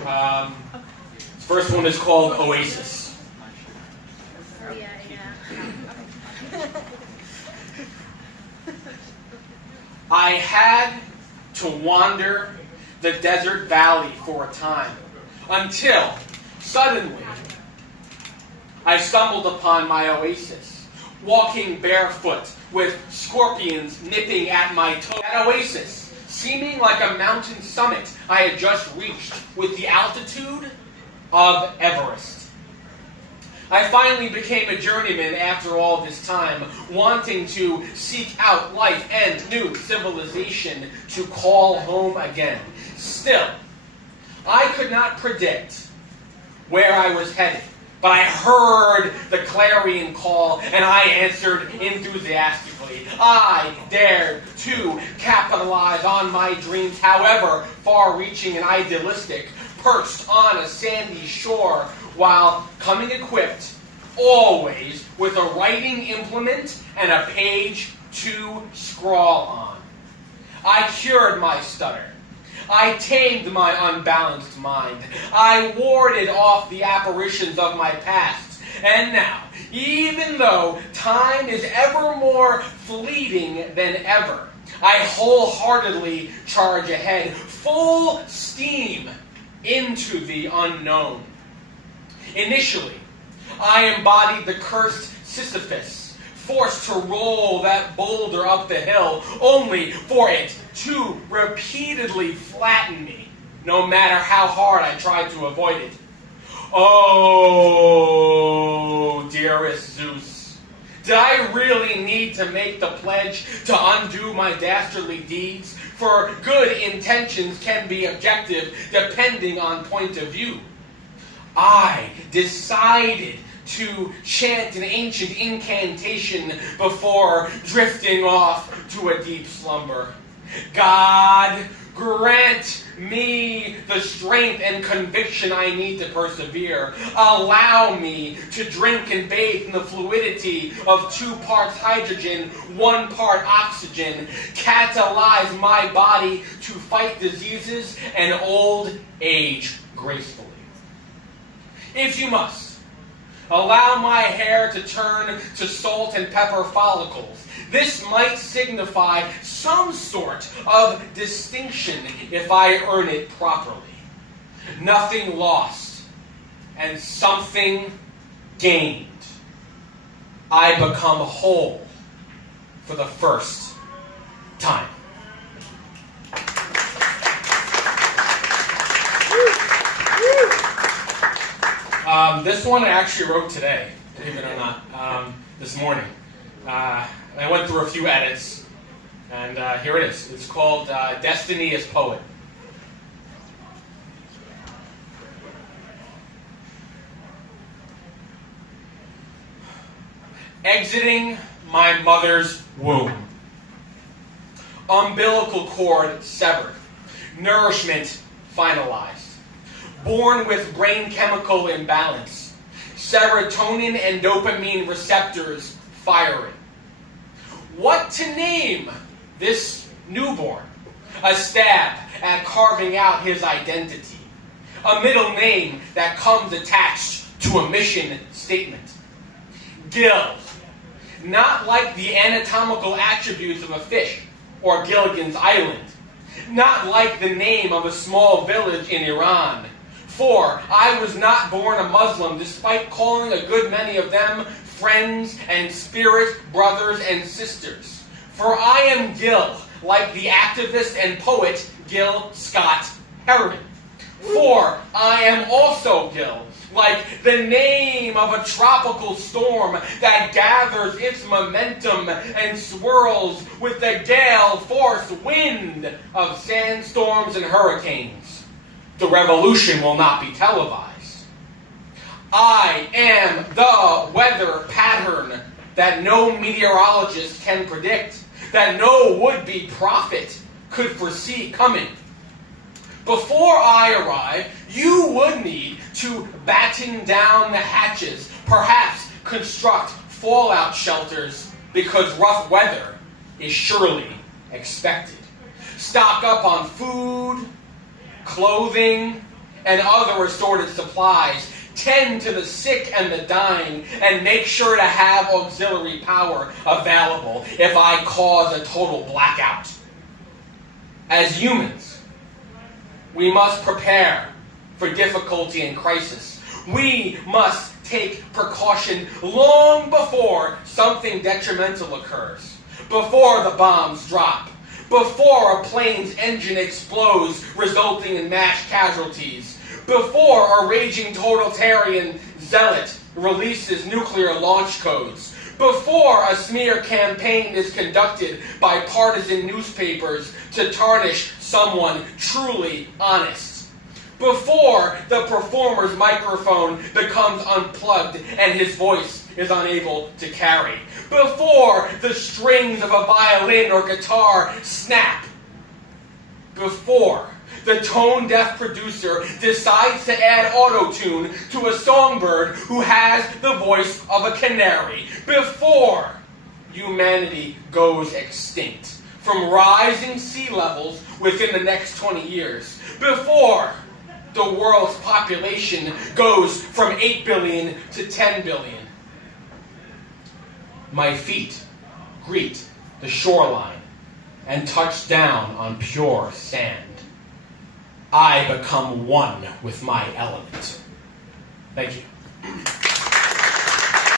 This first one is called Oasis. Oh, yeah. I had to wander the desert valley for a time, until, suddenly, I stumbled upon my oasis, walking barefoot with scorpions nipping at my toes. That oasis, seeming like a mountain summit I had just reached with the altitude of Everest. I finally became a journeyman after all this time, wanting to seek out life and new civilization to call home again. Still, I could not predict where I was headed, but I heard the clarion call and I answered enthusiastically. I dared to capitalize on my dreams, however far-reaching and idealistic, perched on a sandy shore while coming equipped always with a writing implement and a page to scrawl on. I cured my stutter. I tamed my unbalanced mind. I warded off the apparitions of my past. And now, even though time is ever more fleeting than ever, I wholeheartedly charge ahead, full steam into the unknown. Initially, I embodied the cursed Sisyphus, forced to roll that boulder up the hill, only for it to repeatedly flatten me, no matter how hard I tried to avoid it. Oh, dearest Zeus, did I really need to make the pledge to undo my dastardly deeds? For good intentions can be objective depending on point of view. I decided to chant an ancient incantation before drifting off to a deep slumber. God, grant me the strength and conviction I need to persevere. Allow me to drink and bathe in the fluidity of 2 parts hydrogen, 1 part oxygen. Catalyze my body to fight diseases and old age gracefully. If you must, allow my hair to turn to salt and pepper follicles. This might signify some sort of distinction if I earn it properly. Nothing lost and something gained. I become whole for the first time. This one I actually wrote today, believe it or not, this morning. I went through a few edits, and here it is. It's called Destiny as Poet. Exiting my mother's womb. Umbilical cord severed. Nourishment finalized. Born with brain chemical imbalance. Serotonin and dopamine receptors firing. What to name this newborn? A stab at carving out his identity. A middle name that comes attached to a mission statement. Gil. Not like the anatomical attributes of a fish or Gilligan's Island. Not like the name of a small village in Iran. For I was not born a Muslim, despite calling a good many of them friends and spirit brothers and sisters. For I am Gil, like the activist and poet Gil Scott Heron. For I am also Gil, like the name of a tropical storm that gathers its momentum and swirls with the gale force wind of sandstorms and hurricanes. The revolution will not be televised. I am the weather pattern that no meteorologist can predict, that no would-be prophet could foresee coming. Before I arrive, you would need to batten down the hatches, perhaps construct fallout shelters, because rough weather is surely expected. Stock up on food, clothing, and other assorted supplies, tend to the sick and the dying, and make sure to have auxiliary power available if I cause a total blackout. As humans, we must prepare for difficulty and crisis. We must take precaution long before something detrimental occurs, before the bombs drop, before a plane's engine explodes, resulting in mass casualties, before a raging totalitarian zealot releases nuclear launch codes, before a smear campaign is conducted by partisan newspapers to tarnish someone truly honest, before the performer's microphone becomes unplugged and his voice is unable to carry, before the strings of a violin or guitar snap, before the tone-deaf producer decides to add auto-tune to a songbird who has the voice of a canary, before humanity goes extinct from rising sea levels within the next 20 years, before the world's population goes from 8 billion to 10 billion. My feet greet the shoreline and touch down on pure sand. I become one with my element. Thank you.